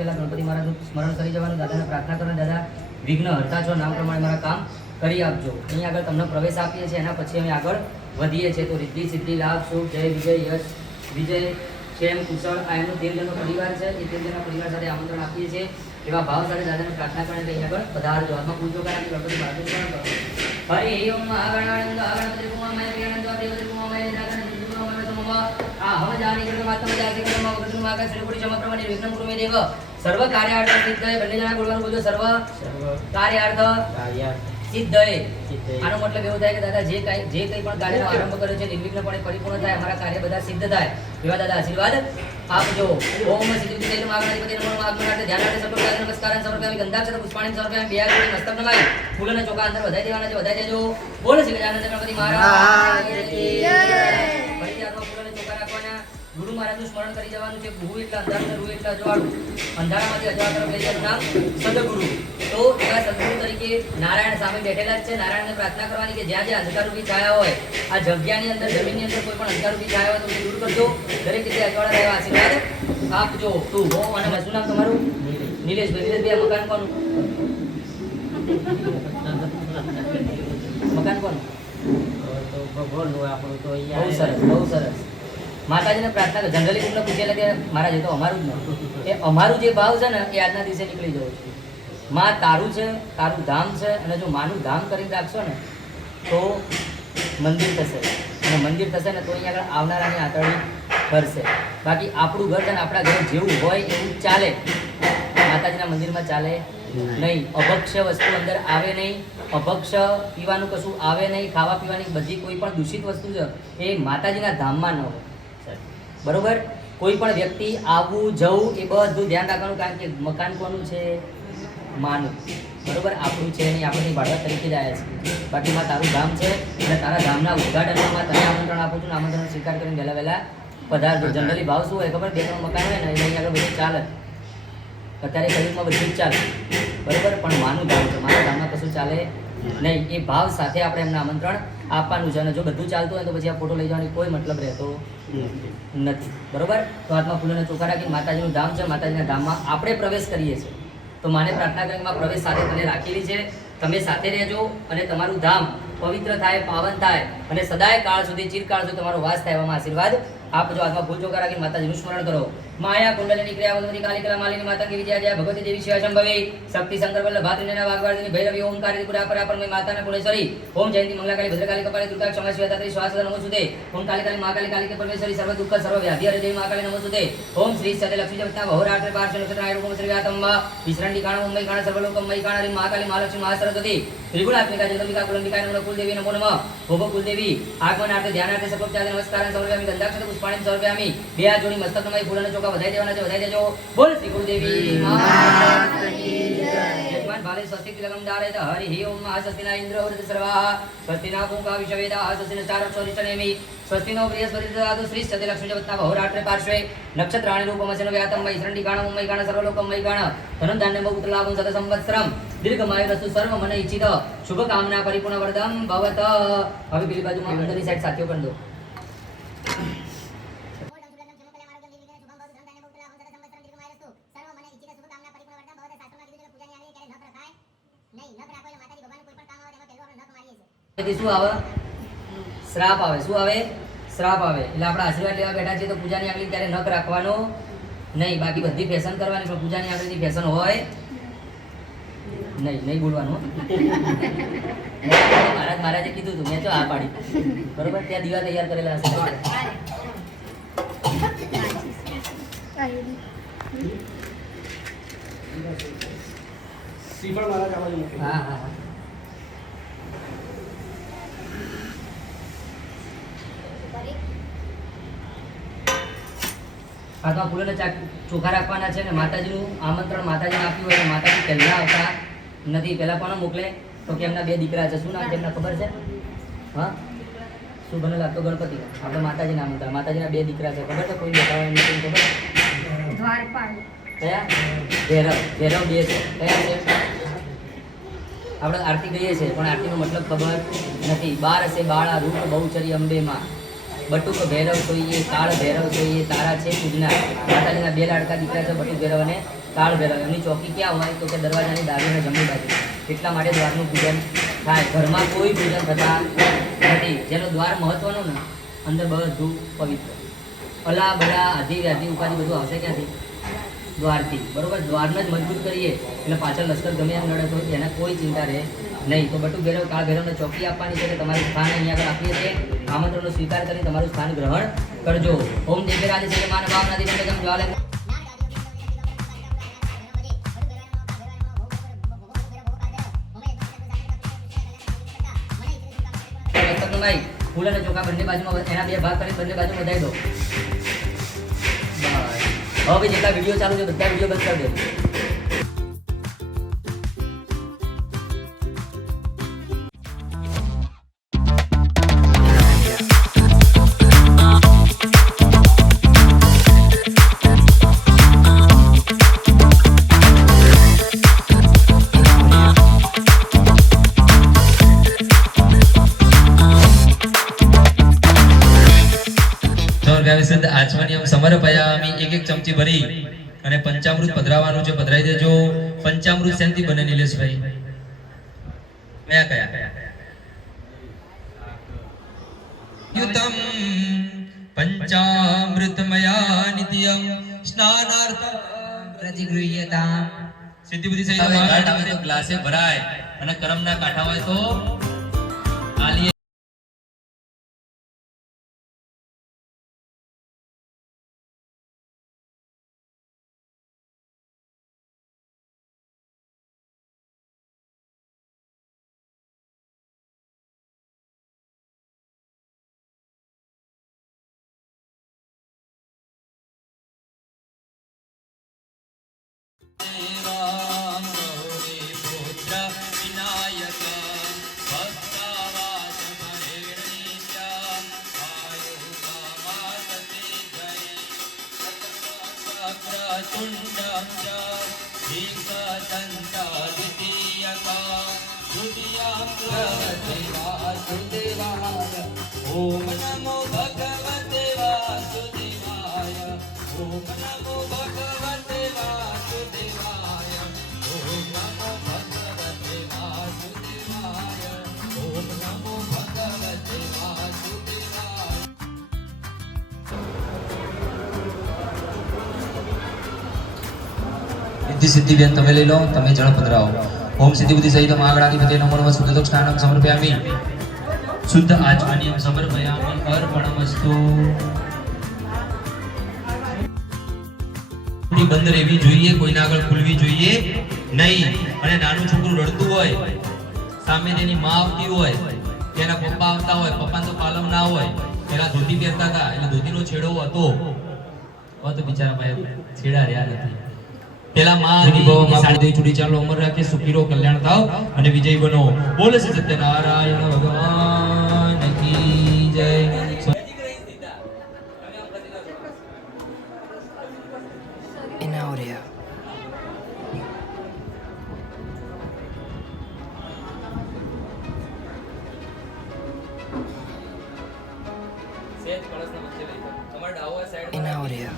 ગણપતિ મહારાજનું સ્મરણ કરી જવાનું, દાદાને પ્રાર્થના કરો, દાદા વિઘ્ન હરતા છો, નામ પ્રમાણે મારા કામ કરી આપજો. અહીં આગળ તમને પ્રવેશ આપીએ છીએ, એના પછી અમે આગળ વધીએ છીએ. તો રિદ્ધિ સિદ્ધિ લાભ શુભ જય વિજય યશ વિજય ક્ષેમ કુશળ આ એમનો 13 જણનો પરિવાર છે. એ 13 જણના પરિવાર સાથે આમંત્રણ આપીએ છીએ. એવા ભાવ સાથે દાદાને પ્રાર્થના કરીને અહીં આગળ પધારજો. હાથમાં પૂજો કરાવી ગણપતિ મહારાજનું સ્મરણ કરો. હરિ ઓમ આગણાનંદ આગણપતિ કુમામય પ્રિયાનંદ દેવતિ કુમામય દાદાને हम जानी करके माता जाति करके वक्रतुंड महाकाय श्रीपुरी चमत्प्रभा निर्विघ्नं कुरु मे देव सर्व कार्यार्थ सिद्धये બંને જણા બોલવાનું બોલજો સર્વ કાર્યાર્થ સિદ્ધયે. આનો મતલબ એવો થાય કે દાદા જે કંઈ પણ કાર્યનો આરંભ કર્યો છે નિર્વિઘ્નપણે પરિપૂર્ણ થાય, અમારા કાર્ય બધા સિદ્ધ થાય એવા દાદા આશીર્વાદ આપજો. ઓમ સિદ્ધિ વિજય મહાગણપતિ નમો મહાગણપતિ ધ્યાન સર્વકાર્ય નમસ્કારાન સમર્પયામિ ગંધાક્ષર પુષ્પાણિ સમર્પયામિ બે હાથ મસ્તક નમાય ફૂલોના ચોકા અંદર વધાઈ દેવાના છે, વધાઈ દેજો. બોલ શ્રી ગજાનંદ ગણપતિ મહારાજ કી જય. ફરીથી આત્મા ફૂલોના ચોકા રાખવાના. ગુરુ મહારાજનું સ્મરણ કરી જવાનું છે. ભૂ એટલે અંધારું, રૂ એટલે અજવાળું. અંધારામાંથી અજવાળ તરફ લઈ જવાનું નામ સદગુરુ. તો એવા સદગુરુ તરીકે નારાયણ સામે બેઠેલા જ છે. નારાયણને પ્રાર્થના કરવાની કે જ્યાં જ્યાં અંધકારરૂપી છાયા હોય, આ જગ્યાની અંદર જમીનની અંદર કોઈ પણ અંધકારરૂપી છાયા હોય તો દૂર કરજો. દરેક જગ્યાએ અજવાળા રહેવા આશીર્વાદ આપજો. તું હો અને શું નામ તમારું? નિલેશભાઈ. નિલેશભાઈ મકાન કોનું? મકાન કોનું? બહુ સરસ, બહુ સરસ. માતાજીને પ્રાર્થના કર. જનરલી તમને પૂછેલા કે મહારાજ એ તો અમારું જ નહીં, એ અમારું જે ભાવ છે ને એ આજના દિવસે નીકળી જવું છે. માં તારું છે, તારું ધામ છે, અને જો માનું ધામ કરીને રાખશો ને તો મંદિર થશે, અને મંદિર થશે ને તો અહીં આગળ આવનારાની આંતરડી ભરશે. બાકી આપણું ઘર છે ને આપણા ઘરે જેવું હોય એવું ચાલે, માતાજીના મંદિરમાં ચાલે નહીં. અભક્ષ વસ્તુ અંદર આવે નહીં, અભક્ષ પીવાનું કશું આવે નહીં, ખાવા પીવાની બધી કોઈ પણ દૂષિત વસ્તુ છે એ માતાજીના ધામમાં ન હોય. બરોબર? કોઈ પણ વ્યક્તિ આવવું જવું એ બધું ધ્યાન રાખવાનું, કારણ કે મકાન કોનું છે? માનું. બરોબર? આપણું છે નહીં, આપણે ભાડવા તરીકે જ આવ્યા છીએ. બાકી માં તારું ધામ છે અને તારા ધામના ઉદ્ઘાટનમાં તને આમંત્રણ આપું છું. આમંત્રણ સ્વીકાર કરીને વહેલા પધારજો. જનરલી ભાવ શું હોય ખબર? 2-3 મકાન હોય ને એટલે અહીં આગળ બધું ચાલે. અત્યારે કયુગમાં બધું જ ચાલે. બરોબર? પણ માનું ધામ છે, મારા ધામમાં કશું ચાલે નહીં. એ ભાવ સાથે આપણે એમને આમંત્રણ આપવાનું છે. અને જો બધું ચાલતું હોય તો પછી આ ફોટો લઈ જવાની કોઈ મતલબ રહેતો નથી. બરોબર? તો હાથમાં ફૂલોને ચોખા રાખીને માતાજીનું ધામ છે, માતાજીના ધામમાં આપણે પ્રવેશ કરીએ છીએ. તો માને પ્રાર્થના કરીને પ્રવેશ સાથે તને રાખેલી છે. તમે સાથે રહેજો અને તમારું ધામ પવિત્ર થાય, પાવન થાય અને સદાય કાળ સુધી, ચિરકાળ સુધી તમારો વાસ થાય એવામાં આશીર્વાદ આપજો. હાથમાં ફૂલ ચોખા રાખીને માતાજીનું સ્મરણ કરો. माया कुंडलिनी क्रियावती कालिकला मालिनी मातंगी विजया भगवती देवी शिवा शंभवी शक्ति शंकर वल्लभ भातृनेना वाग्वादिनी भैरवी ओंकार त्रिपुरा परापरमय माता पुणेश्वरी ओम जयंती मंगलाकाली भद्रकाली कपाली दुर्गा क्षमा शिवदात्री श्वासदा नमोस्तुते ओम कालिकाली महाकाली कालिके परमेश्वरी सर्व दुःख सर्व व्याधि हरे देवी महाकाली नमोस्तुते ओम श्री सदे लक्ष्मी जगन्नाथ बहुरात्र पार्श्व नक्षत्र आयुर्गम श्री व्यातंबा विश्रंडी काण मुंबई काण सर्वलोकमय काण हरि महाकाली महालक्ष्मी महासरस्वती त्रिगुणात्मिका जगदंबिका कुलंबिका नमो कुलदेवी नमो नमः ओम कुलदेवी आगमनार्थे ध्यानार्थे सकोपचार्य नमस्कारं समर्पयामि गंधाक्षत पुष्पाणि समर्पयामि બે હાથ જોડી મસ્તક નમાઈ ફૂલના ચોકા વધાઈ દેવાના છે વધાઈ દેજો બોલ શ્રી ગુરુદેવી માતા કી જય યજમાન ભાલે સ્વસ્તિક લગમ ધારે હરિ हि ओम महास्वस्तिना इंद्र वृत सर्वाः स्वस्तिना पूका विश्ववेदाः स्वस्तिना चारक्षोरिचनेमि स्वस्तिनो बृहस्पति ददातु श्री सदे लक्ष्मी जगन्नाथ बहुरात्रे पार्श्वे नक्षत्राणि रूपमसनो व्यातं मयिश्रंडी गाण मुंबई गाण सर्वलोकमय गाण धनं धान्यं बहुपुत्रलाभं शत संवत्सरं दीर्घमायुरस्तु सर्व मन इच्छित शुभ कामना परिपूर्ण वरदं भवत હવે પેલી બાજુમાં અંદરની સાઈડ સાથીઓ કરી દો શું આવે શ્રાપ આવે શું આવે શ્રાપ આવે એટલે આપણે આશીર્વાદ લેવા બેઠા છીએ તો પૂજાની આગળ ત્યારે નખ રાખવાનો નહીં બાકી બધી ફેશન કરવાની પણ પૂજાની આગળની ફેશન હોય નહીં નહીં બોલવાનું મહારાજે કીધું હતું મેં તો આ પાડી બરોબર ત્યાં દીવા તૈયાર કરેલા હશે હા હા હાથમાં ફૂલોને ચોખા રાખવાના છે ને માતાજીનું આમંત્રણ માતાજીને આપ્યું હોય તો માતાજી પહેલા આવતા નથી પહેલા કોને મોકલે તો કે એમના બે દીકરા છે શું નામ છે એમને ખબર છે હા શું બનેલા તો ગણપતિ આપણે માતાજીના આમંત્રણ માતાજીના બે દીકરા છે ખબર છે કોઈ બેઠા હોય ખબર કયા ભૈરવ ભૈરવ બે છે કયા છે આપણે આરતી કહીએ છીએ પણ આરતીનો મતલબ ખબર નથી બાર હશે બાળા રૂપ બહુચરી અંબેમાં બટુક ભૈરવ જોઈએ કાળ ભૈરવ જોઈએ તારા છે પૂજના માતાજીના બે લાડકા દીકરા છે બટુક ભૈરવ અને કાળ ભૈરવ એમની ચોકી ક્યાં હોય તો કે દરવાજાની ડાબી જમણી બાજુ એટલા માટે દ્વારનું પૂજન થાય ઘરમાં કોઈ પૂજન થતા નથી જેનો દ્વાર મહત્વનો ને અંદર બધું પવિત્ર અલા બલા આધિ વ્યાધિ ઉપાધિ બધું આવશે ક્યાંથી દ્વારથી બરોબર દ્વારને જ મજબૂત કરીએ એટલે પાછળ લશ્કર ગમે એમ લડે તો એને કોઈ ચિંતા રહે નહીં તો બટુક ભૈરવ કાળ ભૈરવને ચોકી આપવાની છે કે તમારું સ્થાન અહીંયા આગળ આપીએ છીએ આમંત્રણનો સ્વીકાર કરી તમારું સ્થાન ગ્રહણ કરજો ઓમ દેવે રાજે છે માન ભાવના દિને જમ જ્વાલે ભાઈ ફૂલ અને ચોખા બંને બાજુમાં એના બે ભાગ કરી બંને બાજુ વધારી દો હવે જેટલા વિડીયો ચાલુ છે બધા વિડીયો બંધ કરી દો આચમનિયમ સમર્પયામિ એક એક ચમચી ભરી અને પંચામૃત પધરાવવાનું છે પધરાઈ દેજો પંચામૃત શાંતિ બને નિલેશભાઈ કયા યુતમ પંચામૃતમયા નિત્યમ સ્નાનાર્થ પ્રતિગૃહ્યતા સિદ્ધિ બુદ્ધિ સહિત ગાંઠ આવે તો ગ્લાસે ભરાય અને કરમના કાંઠા હોય તો આલીએ ओम नमो भगवते वासुदेवाय ओम नमो भगवते वासुदेवाय ओम नमो भगवते वासुदेवाय ओम नमो भगवते वासुदेवाय સિદ્ધિબેન તમે લઈ લો, તમે જળ પધરાવો. ઓમ સિદ્ધિ બુદ્ધિ સહિત મહાગણાધિપતિ નમો નમઃ શુદ્ધોદક સ્નાનમ સમર્પયામિ. શુદ્ધ આચમનીયમ સમર્પયામિ. અર્પણમસ્તુ. બંધ રહેવી જોઈએ, કોઈના આગળ ખુલવી જોઈએ નહીં. અને નાનું છોકરું રડતું હોય, સામે તેની માં આવતી હોય, તેના પપ્પા આવતા હોય, પપ્પા તો પાલવ ના હોય, પેલા ધોતી પહેરતા હતા એટલે ધોતીનો છેડો હતો, હવે તો બિચારા ભાઈ છેડા રહ્યા નથી. પેલા માં સાડી ચૂડી ચાલો અમર રાખે, સુખી રહો, કલ્યાણ થાવ અને વિજય બનો. બોલે છે સત્યનારાયણ ભગવાન કી જય. Inaudia. Inaudia.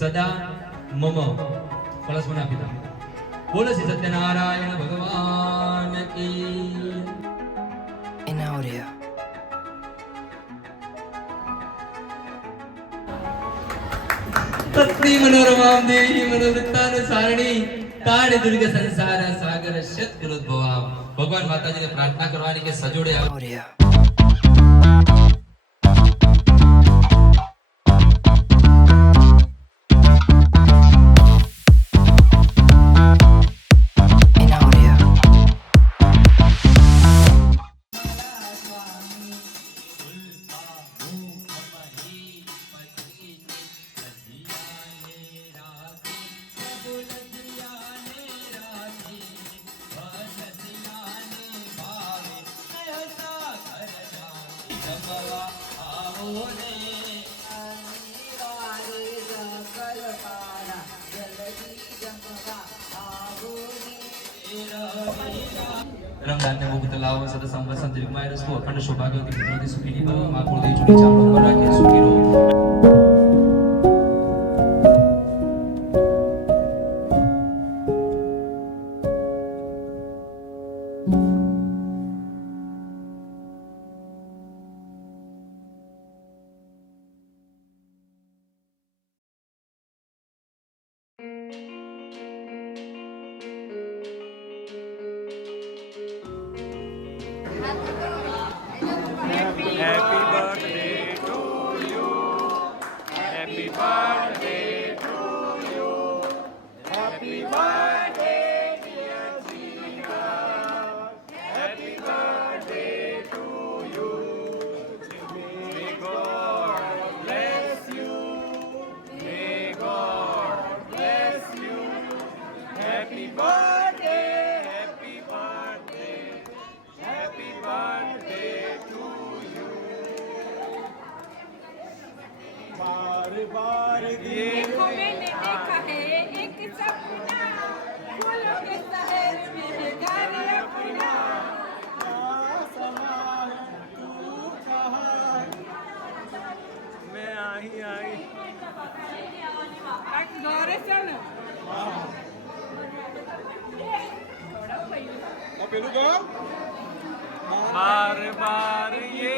સદા મમ કળશ મને આપી દો. બોલે છે સત્યનારાયણ ભગવાન કી. Inaudia. તત્રી મનોરમામ દેવી મનોવૃત્તાન સારણી તાણ દુર્ગ સંસાર સાગર શતકૃતભવામ. ભગવાન માતાજીને પ્રાર્થના કરવાની કે સજોડે આવો. Inaudia. રમદાનને મુક્ત લાવો સદા સંવત્સર દીર્ઘાય રસ્તો અખંડ સૌભાગ્યવતી પુત્રવતી સુખીની ભવ. મા કુળદેવી ચૂડી ચામડો ઉપર રાખી સુખી રહો. Happy birthday to you. Happy birthday to you. Happy birthday, dear Zina. Happy birthday to you. May God bless you. May God bless you. Happy birthday. Happy birthday. Happy birthday to you. बार बार देखो मैंने देखा है एक सपना, फूलों के शहर में घर अपना। तू कहाँ मैं आई घरे चल बार बार ये